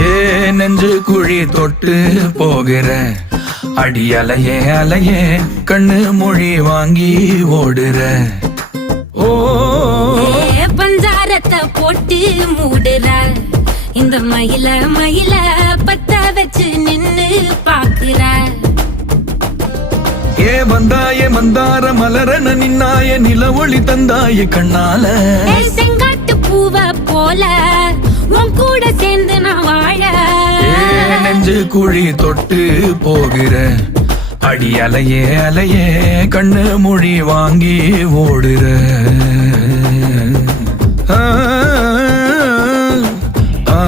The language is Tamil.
ஏ நெஞ்சு குழி தொட்டு போகிற அடி அலையே அலையே கண்ணு மொழி வாங்கி ஓடுற. ஓ பஞ்சாரத்தை போட்டு மூடுற இந்த மயில மயில பத்த வச்சு நின்னு பாக்குற. ஏ வந்தாய மந்தார மலரன நின்னாய நில ஒளி தந்தாய கண்ணால. செங்காட்டு பூவ போல உன் கூட சேர்ந்து நான் வாழ. நெஞ்சு குழி தொட்டு போகிற அடி அலையே அலையே கண்ணு மொழி வாங்கி ஓடுற. ஆ ஆ